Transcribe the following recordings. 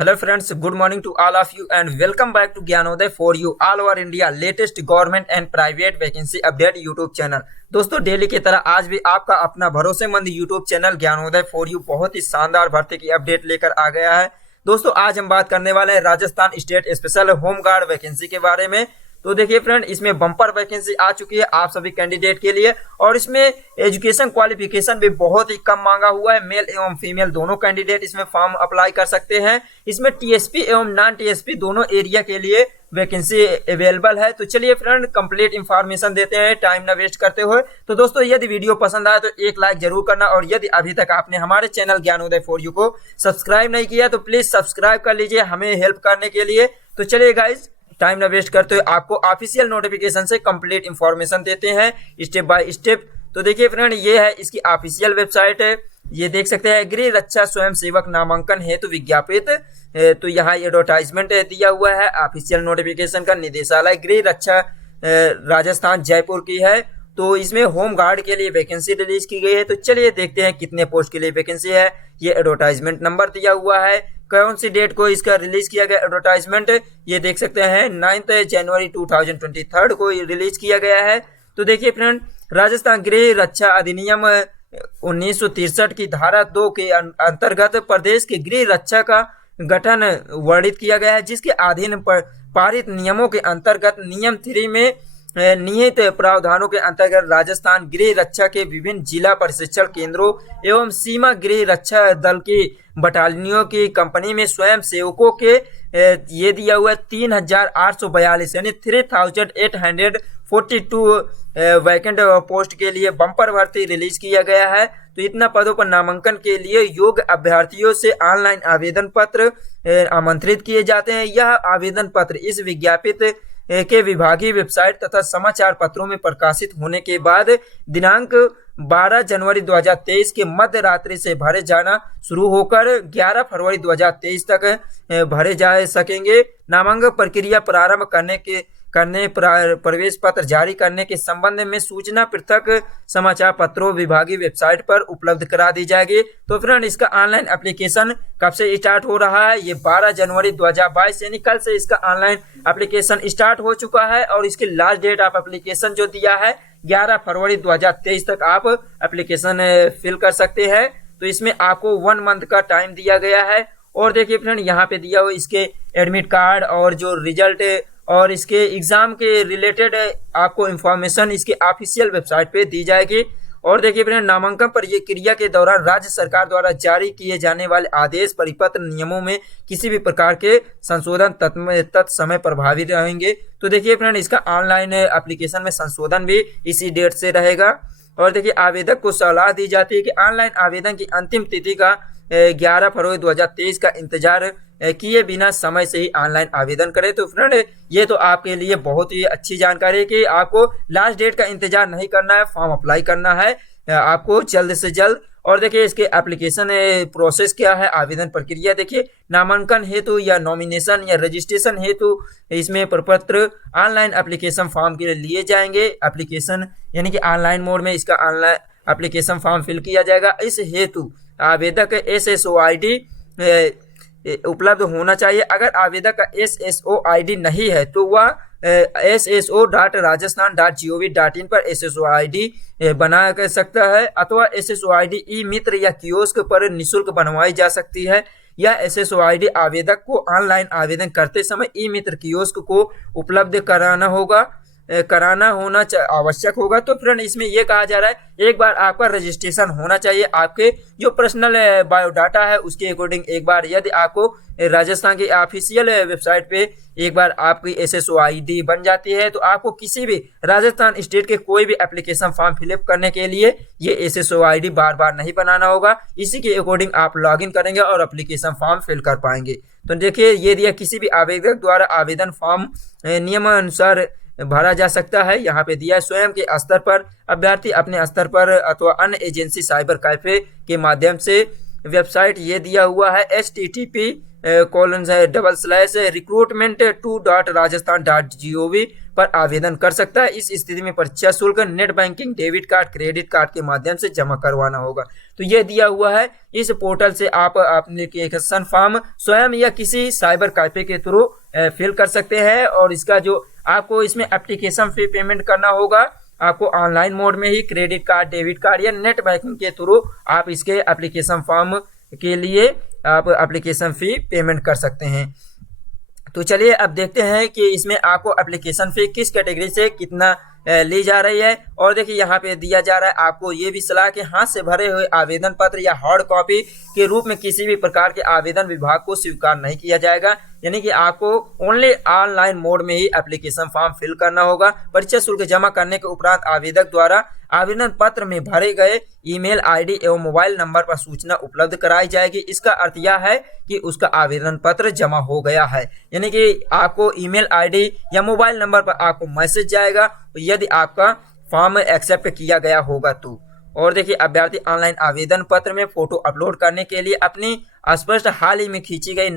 Hello friends, good morning to all of you and welcome back to Gyanoday for you all over India latest government and private vacancy update YouTube channel. दोस्तों, daily की तरह आज भी आपका अपना भरोसेमंद YouTube channel Gyanoday for you बहुत ही शानदार भर्ती की अपडेट लेकर आ गया है। दोस्तों, आज हम बात करने वाले हैं Rajasthan state special home guard vacancy के बारे में। तो देखिए फ्रेंड, इसमें बम्पर वैकेंसी आ चुकी है आप सभी कैंडिडेट के लिए और इसमें एजुकेशन क्वालिफिकेशन भी बहुत ही कम मांगा हुआ है। मेल एवं फीमेल दोनों कैंडिडेट इसमें फॉर्म अप्लाई कर सकते हैं। इसमें टीएसपी एवं नॉन टीएसपी दोनों एरिया के लिए वैकेंसी अवेलेबल है। तो चलिए फ्रेंड, कंप्लीट इंफॉर्मेशन देते हैं टाइम ना वेस्ट करते हुए। तो दोस्तों, यदि वीडियो पसंद आए तो एक लाइक जरूर करना और यदि अभी तक आपने हमारे चैनल ज्ञानोदय फॉर यू को सब्सक्राइब नहीं किया तो प्लीज सब्सक्राइब कर लीजिए हमें हेल्प करने के लिए। तो चलिए गाइज, टाइम ना वेस्ट करते हुए आपको ऑफिशियल नोटिफिकेशन से कंप्लीट इंफॉर्मेशन देते हैं स्टेप बाय स्टेप। तो देखिए फ्रेंड, ये है इसकी ऑफिशियल वेबसाइट है। ये देख सकते हैं, गृह रक्षा स्वयं सेवक नामांकन हेतु विज्ञापित। तो यहाँ एडवर्टाइजमेंट दिया हुआ है ऑफिशियल नोटिफिकेशन का। निदेशालय गृह रक्षा राजस्थान जयपुर की है। तो इसमें होम गार्ड के लिए वैकेंसी रिलीज की गई है। तो चलिए देखते हैं कितने पोस्ट के लिए वैकेंसी है। ये एडवर्टाइजमेंट नंबर दिया हुआ है, कौन सी डेट को इसका रिलीज किया गया एडवर्टाइजमेंट, ये देख सकते हैं 9 जनवरी 2023 को रिलीज किया गया है। तो देखिए फ्रेंड, राजस्थान गृह रक्षा अधिनियम 1963 की धारा 2 के अंतर्गत प्रदेश के गृह रक्षा का गठन वर्णित किया गया है, जिसके अधीन पारित नियमों के अंतर्गत नियम 3 में निहित प्रावधानों के अंतर्गत राजस्थान गृह रक्षा के विभिन्न जिला प्रशिक्षण केंद्रों एवं सीमा गृह रक्षा दल की बटालियनों की कंपनी में स्वयं सेवकों के ये दिया हुआ 3842 यानी 3842 वैकेंट पोस्ट के लिए बम्पर भर्ती रिलीज किया गया है। तो इतना पदों पर नामांकन के लिए योग्य अभ्यर्थियों से ऑनलाइन आवेदन पत्र आमंत्रित किए जाते हैं। यह आवेदन पत्र इस विज्ञापित के विभागीय वेबसाइट तथा समाचार पत्रों में प्रकाशित होने के बाद दिनांक 12 जनवरी 2023 के मध्य रात्रि से भरे जाना शुरू होकर 11 फरवरी 2023 तक भरे जा सकेंगे। नामांकन प्रक्रिया प्रारंभ करने प्रवेश पत्र जारी करने के संबंध में सूचना पृथक समाचार पत्रों विभागीय वेबसाइट पर उपलब्ध करा दी जाएगी। तो फ्रेंड, इसका ऑनलाइन एप्लीकेशन कब से स्टार्ट हो रहा है? ये 12 जनवरी 2022 यानी कल से इसका ऑनलाइन एप्लीकेशन स्टार्ट हो चुका है और इसकी लास्ट डेट ऑफ एप्लीकेशन जो दिया है 11 फरवरी 2023 तक आप एप्लीकेशन फिल कर सकते हैं। तो इसमें आपको 1 मंथ का टाइम दिया गया है। और देखिए फ्रेंड, यहाँ पे दिया हुआ इसके एडमिट कार्ड और जो रिजल्ट और इसके एग्जाम के रिलेटेड आपको इंफॉर्मेशन इसके ऑफिशियल वेबसाइट पे दी जाएगी। और देखिए फ्रेंड, नामांकन प्रक्रिया के दौरान राज्य सरकार द्वारा जारी किए जाने वाले आदेश परिपत्र नियमों में किसी भी प्रकार के संशोधन तत्समय प्रभावी रहेंगे। तो देखिए फ्रेंड, इसका ऑनलाइन एप्लीकेशन में संशोधन भी इसी डेट से रहेगा। और देखिए, आवेदक को सलाह दी जाती है कि ऑनलाइन आवेदन की अंतिम तिथि का 11 फरवरी 2023 का इंतजार किए बिना समय से ही ऑनलाइन आवेदन करें। तो फ्रेंड, ये तो आपके लिए बहुत ही अच्छी जानकारी है कि आपको लास्ट डेट का इंतजार नहीं करना है, फॉर्म अप्लाई करना है आपको जल्द से जल्द। और देखिए, इसके एप्लीकेशन प्रोसेस क्या है, आवेदन प्रक्रिया देखिए। नामांकन हेतु या नॉमिनेशन या रजिस्ट्रेशन हेतु इसमें प्रपत्र ऑनलाइन एप्लीकेशन फॉर्म के लिए लिए जाएंगे। एप्लीकेशन यानी कि ऑनलाइन मोड में इसका ऑनलाइन एप्लीकेशन फॉर्म फिल किया जाएगा। इस हेतु आवेदक SSO-ID उपलब्ध होना चाहिए। अगर आवेदक का SSO-ID नहीं है तो वह sso.rajasthan.gov.in पर SSO-ID बना कर सकता है अथवा SSO-ID ई मित्र या कियोस्क पर निःशुल्क बनवाई जा सकती है। यह SSO-ID आवेदक को ऑनलाइन आवेदन करते समय ई मित्र कियोस्क को उपलब्ध कराना होना आवश्यक होगा। तो फ्रेंड, इसमें यह कहा जा रहा है एक बार आपका रजिस्ट्रेशन होना चाहिए। आपके जो पर्सनल बायोडाटा है उसके अकॉर्डिंग एक बार यदि आपको राजस्थान की ऑफिशियल वेबसाइट पे एक बार आपकी SSO-ID बन जाती है तो आपको किसी भी राजस्थान स्टेट के कोई भी एप्लीकेशन फॉर्म फिलअप करने के लिए ये SSO-ID बार बार नहीं बनाना होगा। इसी के अकॉर्डिंग आप लॉगिन करेंगे और एप्लीकेशन फॉर्म फिल कर पाएंगे। तो देखिए, ये दिया किसी भी आवेदक द्वारा आवेदन फॉर्म नियमानुसार भरा जा सकता है। यहाँ पे दिया है स्वयं के स्तर पर अभ्यर्थी अपने स्तर पर अथवा अन्य एजेंसी साइबर कैफे के माध्यम से वेबसाइट ये दिया हुआ है http://recruitment2.rajasthan.gov पर आवेदन कर सकता है। इस स्थिति में परीक्षा शुल्क net banking, debit card, credit card के माध्यम से जमा करवाना होगा। तो ये दिया हुआ है, इस पोर्टल से आप एप्लीकेशन फॉर्म स्वयं या किसी साइबर कैफे के थ्रू फिल कर सकते हैं। और इसका जो आपको इसमें एप्लीकेशन फी पेमेंट करना होगा, आपको ऑनलाइन मोड में ही क्रेडिट कार्ड, डेबिट कार्ड या नेट बैंकिंग के थ्रू आप इसके एप्लीकेशन फॉर्म के लिए आप एप्लीकेशन फी पेमेंट कर सकते हैं। तो चलिए अब देखते हैं कि इसमें आपको एप्लीकेशन फी किस कैटेगरी से कितना ली जा रही है। और देखिए यहाँ पे दिया जा रहा है आपको ये भी सलाह कि हाथ से भरे हुए आवेदन पत्र या हार्ड कॉपी के रूप में किसी भी प्रकार के आवेदन विभाग को स्वीकार नहीं किया जाएगा। यानी कि आपको ओनली ऑनलाइन मोड में ही एप्लीकेशन फॉर्म फिल करना होगा। परीक्षा शुल्क जमा करने के उपरांत आवेदक द्वारा आवेदन पत्र में भरे गए ईमेल आईडी एवं मोबाइल नंबर पर सूचना उपलब्ध कराई जाएगी। इसका अर्थ यह है कि उसका आवेदन पत्र जमा हो गया है। यानी कि आपको ईमेल आईडी या मोबाइल नंबर पर आपको मैसेज जाएगा यदि आपका फॉर्म एक्सेप्ट किया गया होगा तो। और देखिए अभ्यर्थी ऑनलाइन आवेदन पत्र में फोटो अपलोड करने के लिए अपनी स्पष्ट हाल ही में खींची गई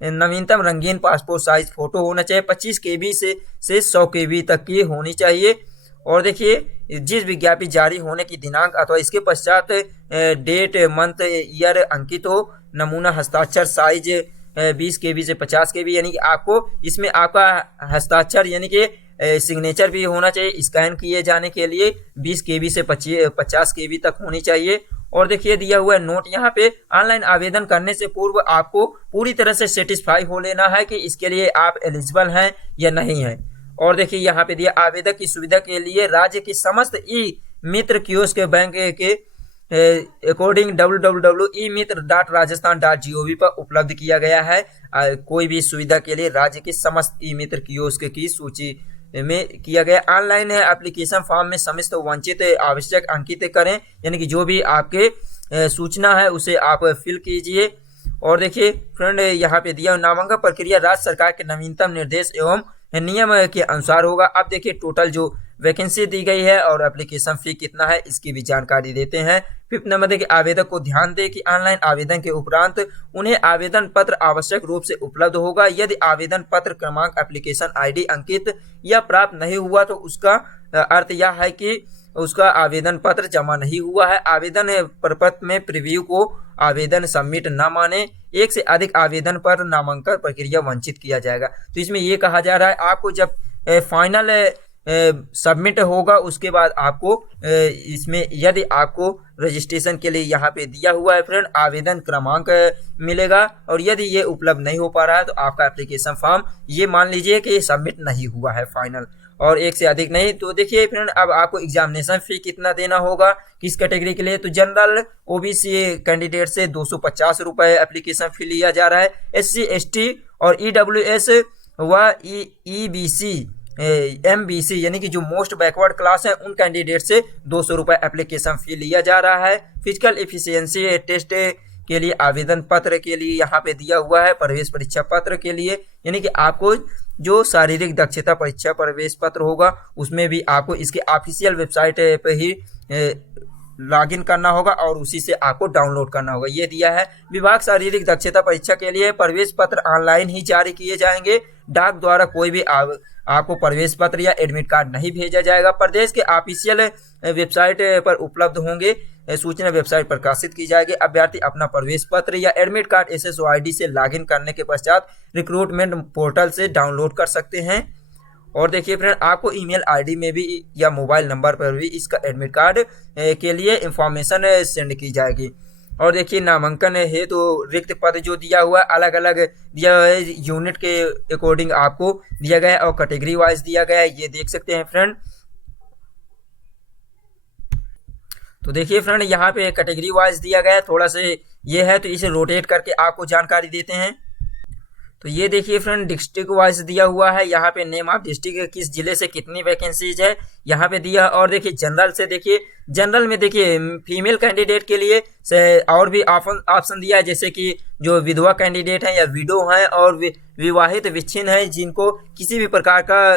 नवीनतम रंगीन पासपोर्ट साइज फोटो होना चाहिए। 25 KB से 100 KB तक की होनी चाहिए। और देखिए जिस विज्ञप्ति जारी होने की दिनांक अथवा इसके पश्चात डेट, मंथ, ईयर अंकित हो। नमूना हस्ताक्षर साइज 20 KB से 50 KB, यानी कि आपको इसमें आपका हस्ताक्षर यानी कि सिग्नेचर भी होना चाहिए। स्कैन किए जाने के लिए 20 KB से 50 KB तक होनी चाहिए। और देखिए दिया हुआ है नोट यहाँ पे, ऑनलाइन आवेदन करने से पूर्व आपको पूरी तरह से सेटिस्फाई हो लेना है कि इसके लिए आप एलिजिबल हैं या नहीं हैं। और देखिए यहाँ पे दिया आवेदक की सुविधा के लिए राज्य की समस्त ई मित्र कियोस्क बैंक के अकॉर्डिंग www.imiत्र.rajasthan.gov पर उपलब्ध किया गया है। कोई भी सुविधा के लिए राज्य की समस्त ई मित्र कियोस्क की सूची में किया गया। ऑनलाइन एप्लीकेशन फॉर्म में समस्त वंचित आवश्यक अंकित करें, यानी कि जो भी आपके सूचना है उसे आप फिल कीजिए। और देखिए फ्रेंड यहाँ पे दिया नामांकन प्रक्रिया राज्य सरकार के नवीनतम निर्देश एवं नियम के अनुसार होगा। अब देखिए टोटल जो वैकेंसी दी गई है और एप्लीकेशन फी कितना है इसकी भी जानकारी देते हैं। 5 नंबर देखिए आवेदक को ध्यान दे कि ऑनलाइन आवेदन के उपरांत उन्हें आवेदन पत्र आवश्यक रूप से उपलब्ध होगा। यदि आवेदन पत्र क्रमांक, एप्लीकेशन आईडी अंकित या प्राप्त नहीं हुआ तो उसका अर्थ यह है कि उसका आवेदन पत्र जमा नहीं हुआ है। आवेदन प्रपत्र में प्रीव्यू को आवेदन सबमिट न माने। एक से अधिक आवेदन पर नामांकन प्रक्रिया वंचित किया जाएगा। तो इसमें यह कहा जा रहा है आपको जब फाइनल सबमिट होगा उसके बाद आपको इसमें यदि आपको रजिस्ट्रेशन के लिए यहाँ पे दिया हुआ है फ्रेंड आवेदन क्रमांक मिलेगा। और यदि ये उपलब्ध नहीं हो पा रहा है तो आपका एप्लीकेशन फॉर्म ये मान लीजिए कि सबमिट नहीं हुआ है फाइनल, और एक से अधिक नहीं। तो देखिए फ्रेंड अब आपको एग्जामिनेशन फी कितना देना होगा किस कैटेगरी के लिए। तो जनरल ओबीसी कैंडिडेट से 250 रुपये एप्लीकेशन फी लिया जा रहा है। SC ST और EWS व EBC MBC यानी कि जो मोस्ट बैकवर्ड क्लास है उन कैंडिडेट से 200 रुपये एप्लीकेशन फी लिया जा रहा है। फिजिकल एफिशिएंसी टेस्ट के लिए आवेदन पत्र के लिए यहाँ पे दिया हुआ है। प्रवेश परीक्षा पत्र के लिए यानी कि आपको जो शारीरिक दक्षता परीक्षा प्रवेश पत्र होगा उसमें भी आपको इसके ऑफिशियल वेबसाइट पे ही लॉगिन करना होगा और उसी से आपको डाउनलोड करना होगा। ये दिया है। विभाग शारीरिक दक्षता परीक्षा के लिए प्रवेश पत्र ऑनलाइन ही जारी किए जाएंगे। डाक द्वारा कोई भी आपको प्रवेश पत्र या एडमिट कार्ड नहीं भेजा जाएगा। प्रदेश के ऑफिशियल वेबसाइट पर उपलब्ध होंगे, सूचना वेबसाइट प्रकाशित की जाएगी। अभ्यर्थी अपना प्रवेश पत्र या एडमिट कार्ड SSOID से लॉगिन करने के पश्चात रिक्रूटमेंट पोर्टल से डाउनलोड कर सकते हैं। और देखिए फ्रेंड आपको ईमेल आईडी में भी या मोबाइल नंबर पर भी इसका एडमिट कार्ड के लिए इंफॉर्मेशन सेंड की जाएगी। और देखिए नामांकन है तो रिक्त पद जो दिया हुआ है अलग अलग दिया हुआ है, यूनिट के अकॉर्डिंग आपको दिया गया है और कैटेगरी वाइज दिया गया है, ये देख सकते हैं फ्रेंड। तो देखिए फ्रेंड यहाँ पे कैटेगरी वाइज दिया गया है, थोड़ा से ये है तो इसे रोटेट करके आपको जानकारी देते हैं। तो ये देखिए फ्रेंड डिस्ट्रिक्ट वाइज दिया हुआ है, यहाँ पे नेम ऑफ डिस्ट्रिक्ट किस जिले से कितनी वैकेंसीज है यहाँ पे दिया है। और देखिए जनरल से देखिए जनरल में देखिए फीमेल कैंडिडेट के लिए और भी ऑप्शन दिया है, जैसे कि जो विधवा कैंडिडेट हैं या विडो हैं और विवाहित विच्छिन्न है जिनको किसी भी प्रकार का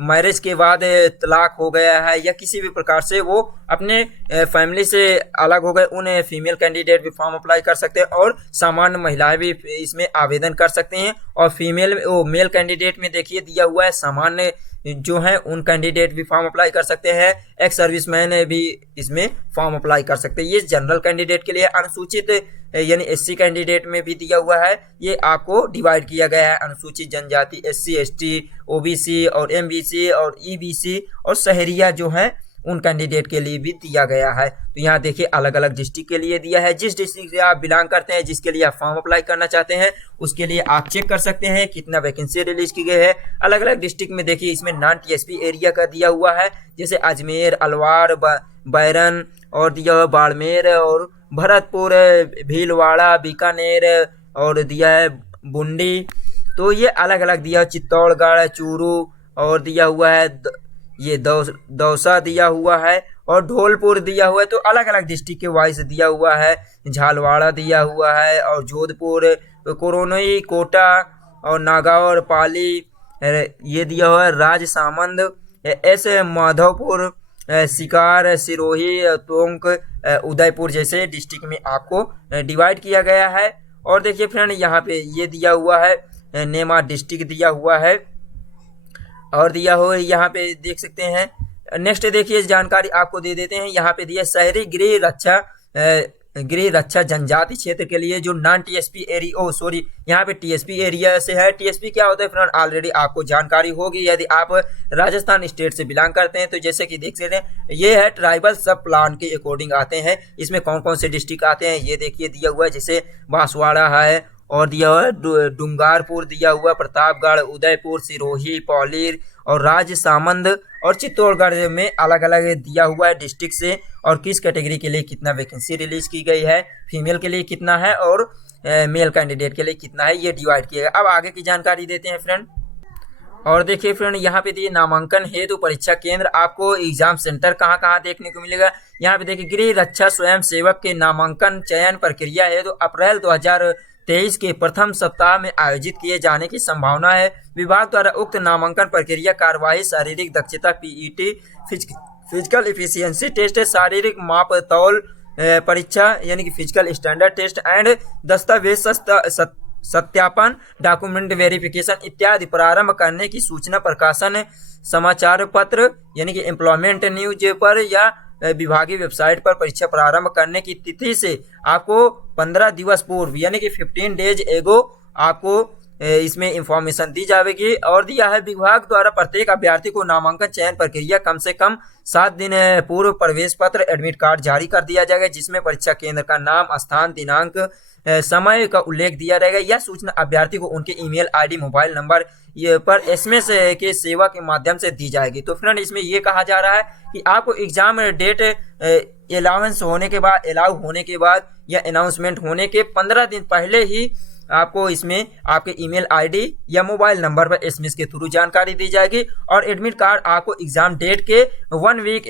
मैरिज के बाद तलाक हो गया है या किसी भी प्रकार से वो अपने फैमिली से अलग हो गए, उन फीमेल कैंडिडेट भी फॉर्म अप्लाई कर सकते हैं और सामान्य महिलाएं भी इसमें आवेदन कर सकते हैं। और फीमेल मेल कैंडिडेट में देखिए दिया हुआ है सामान्य जो है उन कैंडिडेट भी फॉर्म अप्लाई कर सकते हैं, एक्स सर्विसमैन भी इसमें फॉर्म अप्लाई कर सकते हैं। ये जनरल कैंडिडेट के लिए, अनुसूचित यानी एससी कैंडिडेट में भी दिया हुआ है। ये आपको डिवाइड किया गया है, अनुसूचित जनजाति एससी एसटी ओबीसी और एमबीसी और ईबीसी और शहरिया जो है उन कैंडिडेट के लिए भी दिया गया है। तो यहाँ देखिए अलग अलग डिस्ट्रिक्ट के लिए दिया है। जिस डिस्ट्रिक्ट से आप बिलोंग करते हैं, जिसके लिए आप फॉर्म अप्लाई करना चाहते हैं, उसके लिए आप चेक कर सकते हैं कितना वैकेंसी रिलीज की गई है। अलग अलग डिस्ट्रिक्ट में देखिए इसमें नॉन टीएसपी एरिया का दिया हुआ है, जैसे अजमेर, अलवार, बैरन और दिया हुआ बाड़मेर और भरतपुर, भीलवाड़ा, बीकानेर और दिया है बुंडी। तो ये अलग अलग दिया, चित्तौड़गढ़, चूरू और दिया हुआ है ये दौसा दिया हुआ है और धौलपुर दिया हुआ है। तो अलग अलग डिस्ट्रिक्ट के वाइज दिया हुआ है। झालवाड़ा दिया हुआ है और जोधपुर, कोरोनई, कोटा और नागौर, पाली ये दिया हुआ है। राजसामंद, ऐसे माधवपुर, शिकार, सिरोही, टोंक, उदयपुर जैसे डिस्ट्रिक्ट में आपको डिवाइड किया गया है। और देखिए फ्रेंड यहाँ पे ये दिया हुआ है, नेमा डिस्ट्रिक्ट दिया हुआ है और दिया हुआ है यहाँ पे देख सकते हैं। नेक्स्ट देखिए जानकारी आपको दे देते हैं, यहाँ पे दिया शहरी गृह रक्षा जनजाति क्षेत्र के लिए जो नॉन टीएसपी एरिया, सॉरी यहाँ पे टीएसपी एरिया से है। टीएसपी क्या होता है फ्रेंड, ऑलरेडी आपको जानकारी होगी यदि आप राजस्थान स्टेट से बिलोंग करते हैं। तो जैसे कि देख सकते हैं ये है ट्राइबल सब प्लान के अकॉर्डिंग आते हैं। इसमें कौन कौन से डिस्ट्रिक्ट आते हैं ये देखिए दिया हुआ है, जैसे बांसवाड़ा है और दिया हुआ है डूंगरपुर दिया हुआ, प्रतापगढ़, उदयपुर, सिरोही, पौलीर और राजसामंद और चित्तौड़गढ़ में अलग अलग दिया हुआ है डिस्ट्रिक्ट से और किस कैटेगरी के लिए कितना वैकेंसी रिलीज की गई है, फीमेल के लिए कितना है और मेल कैंडिडेट के लिए कितना है, ये डिवाइड किया गया। अब आगे की जानकारी देते हैं फ्रेंड। और देखिए फ्रेंड यहाँ पे दिए नामांकन हेतु परीक्षा केंद्र, आपको एग्जाम सेंटर कहाँ कहाँ देखने को मिलेगा। यहाँ पे देखिए गृह रक्षा स्वयं सेवक के नामांकन चयन प्रक्रिया है तो अप्रैल 2023 के प्रथम सप्ताह में आयोजित किए जाने की संभावना है। विभाग द्वारा उक्त नामांकन प्रक्रिया कार्यवाही शारीरिक दक्षता पीईटी, फिजिकल इफिशियंसी टेस्ट, शारीरिक माप तौल परीक्षा यानी कि फिजिकल स्टैंडर्ड टेस्ट एंड दस्तावेज सत्यापन, डॉक्यूमेंट वेरिफिकेशन इत्यादि प्रारंभ करने की सूचना प्रकाशन समाचार पत्र यानी कि एम्प्लॉयमेंट न्यूज पर या विभागीय वेबसाइट पर परीक्षा प्रारंभ करने की तिथि से आपको 15 दिवस पूर्व यानी कि 15 डेज एगो आपको इसमें इंफॉर्मेशन दी जाएगी। और दिया है विभाग द्वारा प्रत्येक अभ्यर्थी को नामांकन चयन प्रक्रिया कम से कम 7 दिन पूर्व प्रवेश पत्र एडमिट कार्ड जारी कर दिया जाएगा, जिसमें परीक्षा केंद्र का नाम, स्थान, दिनांक, समय का उल्लेख दिया रहेगा। यह सूचना अभ्यर्थी को उनके ईमेल आईडी, मोबाइल नंबर पर एसएमएस के सेवा के माध्यम से दी जाएगी। तो फ्रेंड इसमें यह कहा जा रहा है कि आपको एग्जाम डेट अलाउंस होने के बाद, अलाउ होने के बाद या अनाउंसमेंट होने के 15 दिन पहले ही आपको इसमें आपके ईमेल आईडी या मोबाइल नंबर पर एसएमएस के थ्रू जानकारी दी जाएगी और एडमिट कार्ड आपको एग्जाम डेट के 1 वीक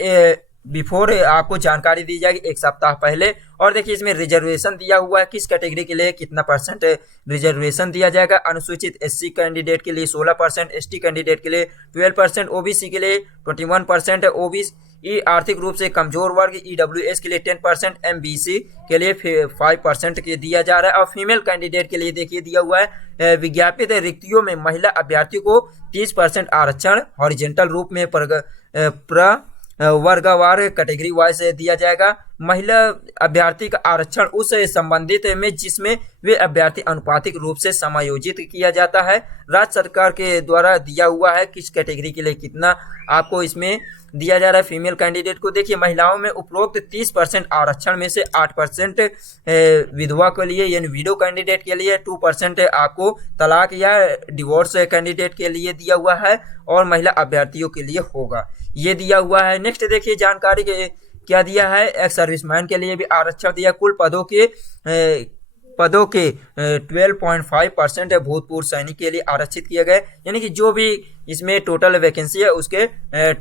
बिफोर आपको जानकारी दी जाएगी, 1 सप्ताह पहले। और देखिए इसमें रिजर्वेशन दिया हुआ है, किस कैटेगरी के लिए कितना % रिजर्वेशन दिया जाएगा। अनुसूचित एससी कैंडिडेट के लिए 16%, एसटी कैंडिडेट के लिए 12%, ओबीसी के लिए 21%, ओबीसी आर्थिक रूप से कमजोर वर्ग ईडब्ल्यूएस के लिए 10%, एमबीसी के लिए 5% के दिया जा रहा है। और फीमेल कैंडिडेट के लिए देखिए दिया हुआ है विज्ञापित रिक्तियों में महिला अभ्यर्थी को 30% आरक्षण हॉरिजेंटल रूप में वर्गवार कैटेगरी वाइज दिया जाएगा। महिला अभ्यर्थी का आरक्षण उस संबंधित में जिसमें वे अभ्यर्थी अनुपातिक रूप से समायोजित किया जाता है। राज्य सरकार के द्वारा दिया हुआ है किस कैटेगरी के लिए कितना आपको इसमें दिया जा रहा है। फीमेल कैंडिडेट को देखिए महिलाओं में उपरोक्त 30% आरक्षण में से 8% विधवा के लिए यानी विडो कैंडिडेट के लिए, 2% आपको तलाक या डिवोर्स कैंडिडेट के लिए दिया हुआ है और महिला अभ्यर्थियों के लिए होगा, ये दिया हुआ है। नेक्स्ट देखिए जानकारी के क्या दिया है, एक्स सर्विसमैन के लिए भी आरक्षण दिया। कुल पदों के 12.5% भूतपूर्व सैनिक के लिए आरक्षित किए गए, यानी कि जो भी इसमें टोटल वैकेंसी है उसके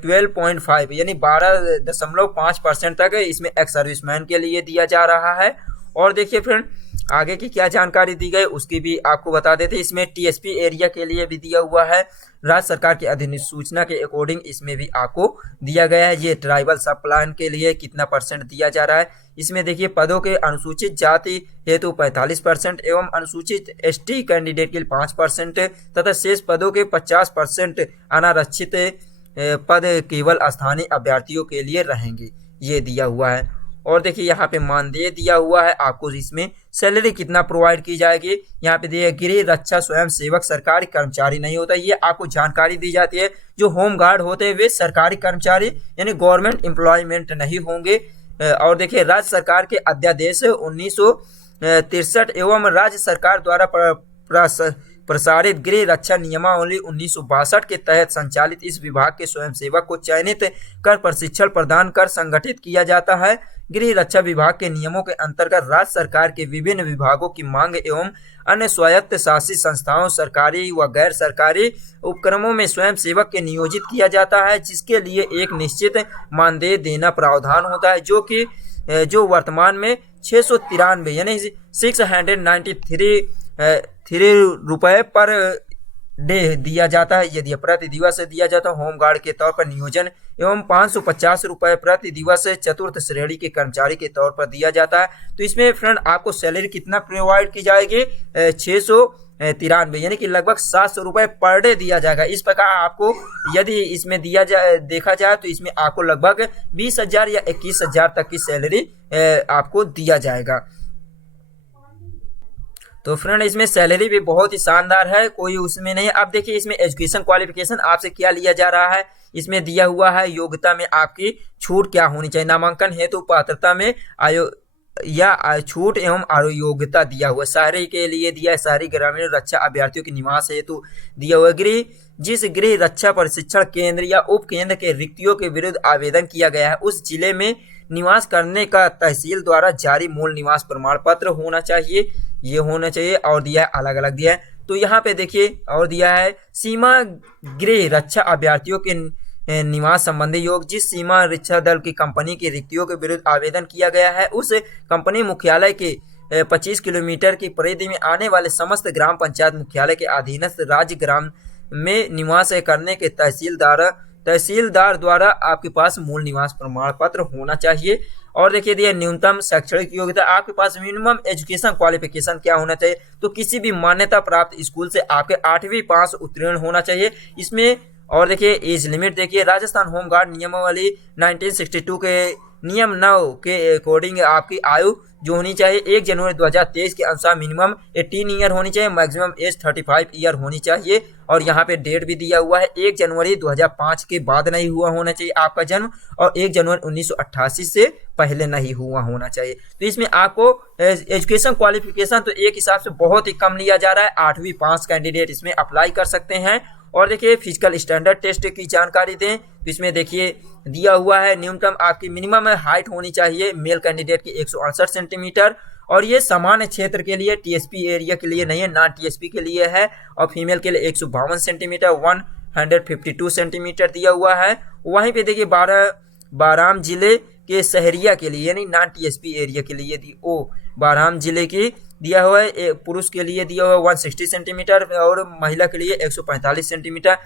12.5 यानी 12.5% तक इसमें एक्स सर्विसमैन के लिए दिया जा रहा है। और देखिए फ्रेंड आगे की क्या जानकारी दी गई उसकी भी आपको बता देते। इसमें टीएसपी एरिया के लिए भी दिया हुआ है, राज्य सरकार की अधिसूचना के अकॉर्डिंग इसमें भी आपको दिया गया है। ये ट्राइबल सब प्लान के लिए कितना परसेंट दिया जा रहा है। इसमें देखिए पदों के अनुसूचित जाति हेतु 45% एवं अनुसूचित एसटी कैंडिडेट के लिए 5% तथा शेष पदों के 50% अनारक्षित पद केवल स्थानीय अभ्यर्थियों के लिए रहेंगे, ये दिया हुआ है। और देखिए यहाँ पे मानदेय दिया हुआ है आपको, इसमें सैलरी कितना प्रोवाइड की जाएगी। यहाँ पे दिए गृह रक्षा स्वयं सेवक सरकारी कर्मचारी नहीं होता, ये आपको जानकारी दी जाती है। जो होम गार्ड होते हैं वे सरकारी कर्मचारी यानी गवर्नमेंट एम्प्लॉयमेंट नहीं होंगे। और देखिए राज्य सरकार के अध्यादेश 1963 एवं राज्य सरकार द्वारा प्रसारित गृह रक्षा नियमावली 1962 के तहत संचालित इस विभाग के स्वयंसेवक को चयनित कर प्रशिक्षण प्रदान कर संगठित किया जाता है। गृह रक्षा विभाग के नियमों के अंतर्गत राज्य सरकार के विभिन्न विभागों की मांग एवं अन्य स्वायत्त शासित संस्थाओं, सरकारी व गैर सरकारी उपक्रमों में स्वयंसेवक के नियोजित किया जाता है, जिसके लिए एक निश्चित मानदेय देना प्रावधान होता है, जो वर्तमान में 693 यानी 693 रुपये पर डे दिया जाता है। यदि प्रति दिवस दिया जाता है होमगार्ड के तौर पर नियोजन एवं 550 रुपये प्रति दिवस चतुर्थ श्रेणी के कर्मचारी के तौर पर दिया जाता है। तो इसमें फ्रेंड आपको सैलरी कितना प्रोवाइड की जाएगी, 693 यानी कि लगभग 700 रुपये पर डे दिया जाएगा। इस प्रकार आपको यदि इसमें देखा जाए तो इसमें आपको लगभग 20,000 या 21,000 तक की सैलरी आपको दिया जाएगा। तो फ्रेंड इसमें सैलरी भी बहुत ही शानदार है, कोई उसमें नहीं। अब देखिए इसमें एजुकेशन क्वालिफिकेशन आपसे क्या लिया जा रहा है, इसमें दिया हुआ है योग्यता में आपकी छूट क्या होनी चाहिए। नामांकन हेतु पात्रता में छूट एवं अयोग्यता दिया हुआ। शहरी के लिए दिया है, शहरी ग्रामीण रक्षा अभ्यर्थियों के निवास हेतु दिया हुआ। जिस गृह रक्षा प्रशिक्षण केंद्र या उप केंद्र के रिक्तियों के विरुद्ध आवेदन किया गया है उस जिले में निवास करने का तहसील द्वारा जारी मूल निवास प्रमाण पत्र होना चाहिए, ये होना चाहिए। और दिया है अलग अलग दिया है। तो यहाँ पे देखिए और दिया है सीमा गृह रक्षा अभ्यर्थियों के निवास संबंधी योग। जिस सीमा रक्षा दल की कंपनी की रिक्तियों के विरुद्ध आवेदन किया गया है उस कंपनी मुख्यालय के 25 किलोमीटर की परिधि में आने वाले समस्त ग्राम पंचायत मुख्यालय के अधीनस्थ राज्य ग्राम में निवास करने के तहसीलदार द्वारा आपके पास मूल निवास प्रमाण पत्र होना चाहिए। और देखिए दिया न्यूनतम शैक्षणिक योग्यता, आपके पास मिनिमम एजुकेशन क्वालिफिकेशन क्या होना चाहिए, तो किसी भी मान्यता प्राप्त स्कूल से आपके 8वीं पास उत्तीर्ण होना चाहिए इसमें। और देखिए एज लिमिट देखिए राजस्थान होमगार्ड नियमावली 1962 के नियम 9 के अकॉर्डिंग आपकी आयु जो होनी चाहिए 1 जनवरी 2023 के अनुसार मिनिमम 18 ईयर होनी चाहिए, मैक्सिमम एज 35 ईयर होनी चाहिए। और यहाँ पे डेट भी दिया हुआ है 1 जनवरी 2005 के बाद नहीं हुआ होना चाहिए आपका जन्म, और 1 जनवरी 1988 से पहले नहीं हुआ होना चाहिए। तो इसमें आपको एजुकेशन क्वालिफिकेशन तो एक हिसाब से बहुत ही कम लिया जा रहा है, 8वीं पास कैंडिडेट इसमें अप्लाई कर सकते हैं। और देखिए फिजिकल स्टैंडर्ड टेस्ट की जानकारी दें तो इसमें देखिए दिया हुआ है न्यूनतम आपकी मिनिमम हाइट होनी चाहिए मेल कैंडिडेट की 168 सेंटीमीटर, और ये सामान्य क्षेत्र के लिए टीएसपी एरिया के लिए नहीं है, नॉन टीएसपी के लिए है। और फीमेल के लिए 152 सेंटीमीटर 152 सेंटीमीटर दिया हुआ है। वहीं पे देखिए बाराम जिले के शहरिया के लिए यानी नॉन टीएसपी एरिया के लिए बाराम जिले की दिया हुआ है। पुरुष के लिए दिया हुआ है 160 सेंटीमीटर और महिला के लिए 145 सेंटीमीटर।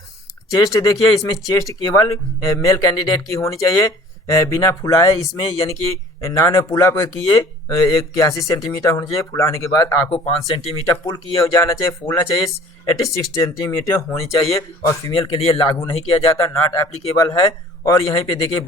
चेस्ट देखिए इसमें चेस्ट केवल मेल कैंडिडेट की होनी चाहिए बिना फुलाए इसमें, यानी कि नॉन पुल अप किए 81 सेंटीमीटर होनी चाहिए, फुलाने के बाद आपको 5 सेंटीमीटर पुल किए जाना चाहिए, फूलना चाहिए 86 सेंटीमीटर होनी चाहिए। और फीमेल के लिए लागू नहीं किया जाता, नॉट एप्लीकेबल है। और यहीं पे देखिए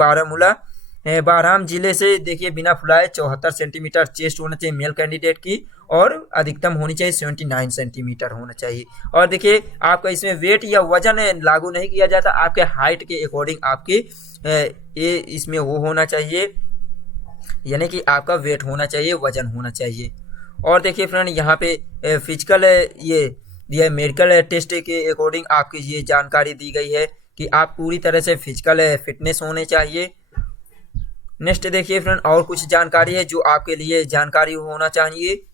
बाराम जिले से देखिए बिना फुलाए 74 सेंटीमीटर चेस्ट होना चाहिए मेल कैंडिडेट की, और अधिकतम होनी चाहिए 79 सेंटीमीटर होना चाहिए। और देखिए आपका इसमें वेट या वजन लागू नहीं किया जाता, आपके हाइट के अकॉर्डिंग आपकी ये इसमें वो होना चाहिए, यानी कि आपका वेट होना चाहिए, वजन होना चाहिए। और देखिए फ्रेंड यहाँ पे फिजिकल ये मेडिकल टेस्ट के अकॉर्डिंग आपकी ये जानकारी दी गई है कि आप पूरी तरह से फिजिकल फिटनेस होने चाहिए। नेक्स्ट देखिए फ्रेंड और कुछ जानकारी है जो आपके लिए जानकारी होना चाहिए।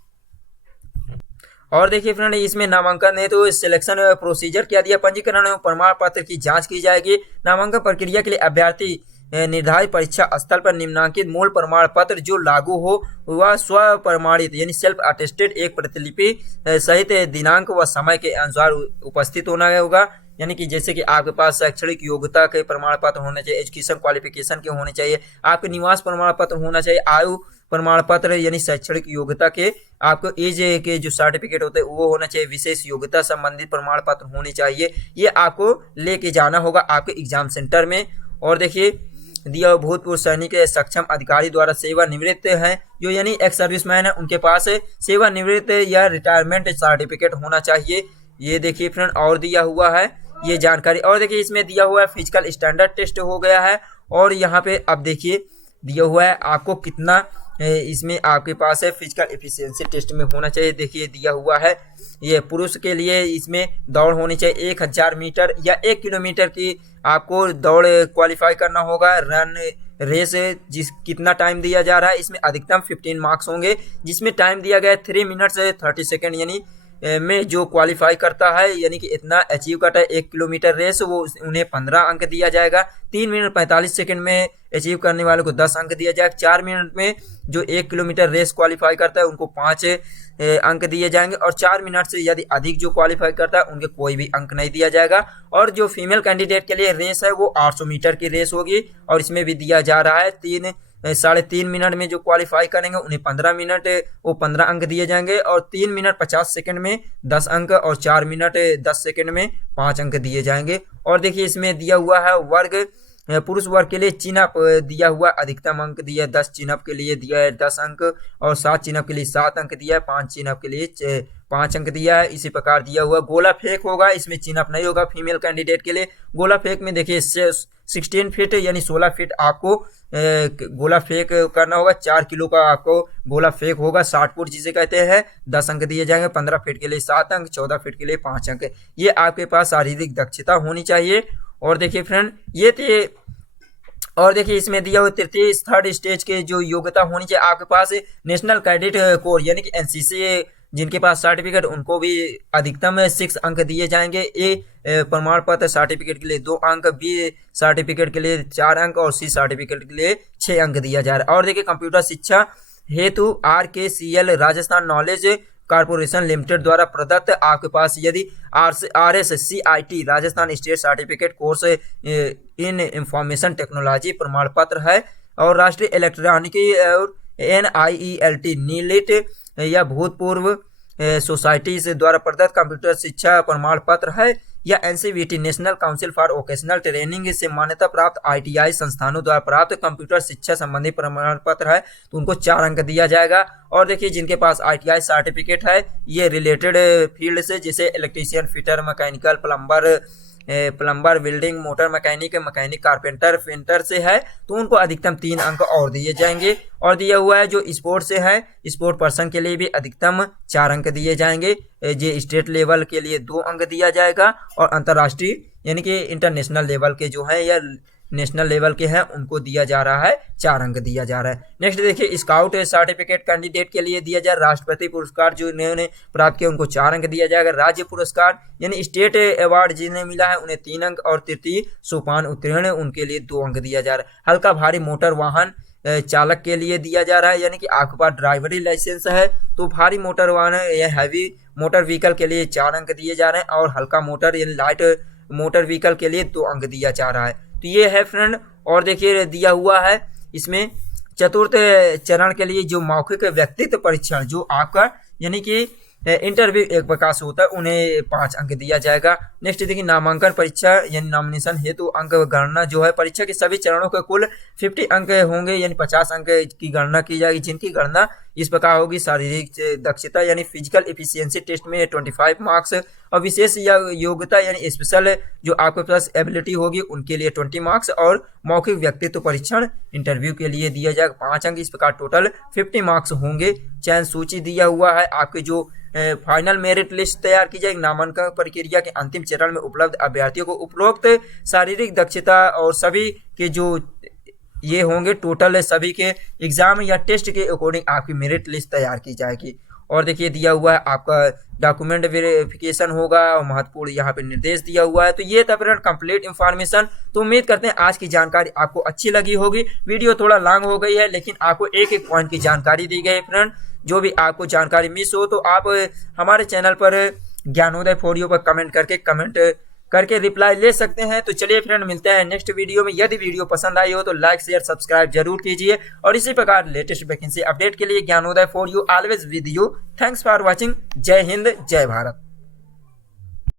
और देखिए फ्रेंड इसमें नामांकन है तो सिलेक्शन प्रोसीजर क्या दिया, पंजीकरण एवं प्रमाण पत्र की जांच की जाएगी। नामांकन प्रक्रिया के लिए अभ्यर्थी निर्धारित परीक्षा स्थल पर निम्नांकित मूल प्रमाण पत्र जो लागू हो वह स्व प्रमाणित यानी सेल्फ अटेस्टेड एक प्रतिलिपि सहित दिनांक व समय के अनुसार उपस्थित होना होगा। यानी कि जैसे कि आपके पास शैक्षणिक योग्यता के प्रमाण पत्र होने चाहिए, एजुकेशन क्वालिफिकेशन के होने चाहिए, आपके निवास प्रमाण पत्र होना चाहिए, आयु प्रमाण पत्र यानी शैक्षणिक योग्यता के आपको एज के जो सर्टिफिकेट होते हैं वो होना चाहिए, विशेष योग्यता संबंधित प्रमाण पत्र होने चाहिए। ये आपको लेके जाना होगा आपके एग्जाम सेंटर में। और देखिए दिया भूतपूर्व सैनिक सक्षम अधिकारी द्वारा सेवानिवृत्त हैं जो यानी एक्स सर्विसमैन है, उनके पास सेवानिवृत्त या रिटायरमेंट सर्टिफिकेट होना चाहिए। ये देखिए फ्रेंड और दिया हुआ है ये जानकारी। और देखिए इसमें दिया हुआ है फिजिकल स्टैंडर्ड टेस्ट हो गया है। और यहाँ पे अब देखिए दिया हुआ है आपको कितना इसमें आपके पास है फिजिकल एफिशिएंसी टेस्ट में होना चाहिए। देखिए दिया हुआ है ये पुरुष के लिए इसमें दौड़ होनी चाहिए 1000 मीटर या 1 किलोमीटर की आपको दौड़ क्वालिफाई करना होगा। रन रेस जिस कितना टाइम दिया जा रहा है इसमें अधिकतम 15 मार्क्स होंगे, जिसमें टाइम दिया गया है 3 मिनट 30 सेकेंड यानी में जो क्वालिफाई करता है यानी कि इतना अचीव करता है 1 किलोमीटर रेस वो उन्हें 15 अंक दिया जाएगा। 3 मिनट 45 सेकंड में अचीव करने वाले को 10 अंक दिया जाएगा। 4 मिनट में जो 1 किलोमीटर रेस क्वालिफाई करता है उनको 5 अंक दिए जाएंगे। और 4 मिनट से यदि अधिक जो क्वालिफाई करता है उनके कोई भी अंक नहीं दिया जाएगा। और जो फीमेल कैंडिडेट के लिए रेस है वो 800 मीटर की रेस होगी और इसमें भी दिया जा रहा है 3.5 मिनट में जो क्वालिफाई करेंगे उन्हें 15 मिनट वो 15 अंक दिए जाएंगे। और 3 मिनट 50 सेकंड में 10 अंक और 4 मिनट 10 सेकंड में 5 अंक दिए जाएंगे। और देखिए इसमें दिया हुआ है वर्ग पुरुष वर्ग के लिए चिनअप दिया हुआ अधिकतम अंक दिया 10 चिनअप के लिए दिया है 10 अंक और 7 चिनअप के लिए 7 अंक दिया है, 5 चिनअप के लिए 5 अंक दिया है। इसी प्रकार दिया हुआ गोला फेंक होगा, इसमें चिनअप नहीं होगा फीमेल कैंडिडेट के लिए। गोला फेंक में देखिए 16 फीट यानी 16 फीट आपको गोला फेंक करना होगा। 4 किलो का आपको गोला फेंक होगा। 60 फुट जिसे कहते हैं 10 अंक दिए जाएंगे। 15 फीट के लिए 7 अंक, 14 फीट के लिए 5 अंक। ये आपके पास शारीरिक दक्षता होनी चाहिए। और देखिए फ्रेंड ये थे। और देखिए इसमें दिया हुआ तृतीय थर्ड स्टेज के जो योग्यता होनी चाहिए आपके पास नेशनल कैडेट कोर यानी कि एनसीसी जिनके पास सर्टिफिकेट उनको भी अधिकतम 6 अंक दिए जाएंगे। ए प्रमाण पत्र सर्टिफिकेट के लिए 2 अंक, बी सर्टिफिकेट के लिए 4 अंक और सी सर्टिफिकेट के लिए 6 अंक दिया जा रहा है। और देखिए कंप्यूटर शिक्षा हेतु RKCL Rajasthan knowledge corporation limited द्वारा प्रदत्त आपके पास यदि RSCIT Rajasthan state certificate course in information technology प्रमाण पत्र है और राष्ट्रीय इलेक्ट्रॉनिकी और NIELT नीलिट या भूतपूर्व सोसाइटी से द्वारा प्रदत्त कंप्यूटर शिक्षा प्रमाण पत्र है या NCVT national council for vocational training से मान्यता प्राप्त ITI संस्थानों द्वारा प्राप्त कंप्यूटर शिक्षा संबंधी प्रमाण पत्र है तो उनको 4 अंक दिया जाएगा। और देखिए जिनके पास ITI सर्टिफिकेट है ये रिलेटेड फील्ड से जैसे electrician, fitter, mechanical, plumber, welding, motor mechanic, carpenter, painter से है तो उनको अधिकतम 3 अंक और दिए जाएंगे। और दिया हुआ है जो स्पोर्ट से है स्पोर्ट पर्सन के लिए भी अधिकतम 4 अंक दिए जाएंगे। ये स्टेट लेवल के लिए 2 अंक दिया जाएगा और अंतर्राष्ट्रीय यानी कि इंटरनेशनल लेवल के जो है या नेशनल लेवल के हैं उनको दिया जा रहा है 4 अंक दिया जा रहा है। नेक्स्ट देखिए स्काउट सर्टिफिकेट कैंडिडेट के लिए दिया जा राष्ट्रपति पुरस्कार जो इन्होंने प्राप्त किया उनको 4 अंक दिया जाएगा। राज्य पुरस्कार यानी स्टेट अवार्ड जिन्हें मिला है उन्हें 3 अंक और तृतीय सोपान उत्तीर्ण उनके लिए 2 अंक दिया जा रहा है। हल्का भारी मोटर वाहन चालक के लिए दिया जा रहा है यानी कि आपके पास ड्राइवरी लाइसेंस है तो भारी मोटर वाहन या हैवी मोटर व्हीकल के लिए 4 अंक दिए जा रहे हैं और हल्का मोटर यानी लाइट मोटर व्हीकल के लिए 2 अंक दिया जा रहा है। तो ये है फ्रेंड। और देखिए दिया हुआ है इसमें चतुर्थ चरण के लिए जो मौखिक व्यक्तित्व परीक्षण जो आपका यानी कि इंटरव्यू एक प्रकार से होता है उन्हें 5 अंक दिया जाएगा। नेक्स्ट देखिए नामांकन परीक्षा यानी नॉमिनेशन हेतु अंक गणना जो है परीक्षा के सभी चरणों के कुल 50 अंक होंगे यानी 50 अंक की गणना की जाएगी जिनकी गणना इस प्रकार होगी। शारीरिक दक्षता यानी फिजिकल एफिशिएंसी टेस्ट में 25 मार्क्स और विशेष योग्यता यानी स्पेशल जो आपके पास एबिलिटी होगी उनके लिए 20 मार्क्स और मौखिक व्यक्तित्व परीक्षण इंटरव्यू के लिए दिया जाएगा 5 अंक। इस प्रकार टोटल 50 मार्क्स होंगे। चयन सूची दिया हुआ है आपके जो फाइनल मेरिट लिस्ट तैयार की जाएगी। नामांकन प्रक्रिया के अंतिम चरण में उपलब्ध अभ्यर्थियों को उपरोक्त शारीरिक दक्षता और सभी के जो ये होंगे टोटल सभी के एग्जाम या टेस्ट के अकॉर्डिंग आपकी मेरिट लिस्ट तैयार की जाएगी। और देखिए दिया हुआ है आपका डॉक्यूमेंट वेरिफिकेशन होगा और महत्वपूर्ण यहाँ पे निर्देश दिया हुआ है। तो ये था फ्रेंड कंप्लीट इन्फॉर्मेशन। तो उम्मीद करते हैं आज की जानकारी आपको अच्छी लगी होगी। वीडियो थोड़ा लॉन्ग हो गई है लेकिन आपको एक एक पॉइंट की जानकारी दी गई है फ्रेंड। जो भी आपको जानकारी मिस हो तो आप हमारे चैनल पर ज्ञानोदय फॉर यू पर कमेंट करके रिप्लाई ले सकते हैं। तो चलिए फ्रेंड मिलते हैं नेक्स्ट वीडियो में। यदि वीडियो पसंद आई हो तो लाइक शेयर सब्सक्राइब जरूर कीजिए और इसी प्रकार लेटेस्ट वैकेंसी अपडेट के लिए Gyanoday for you always with you. Thanks for watching. जय हिंद जय भारत।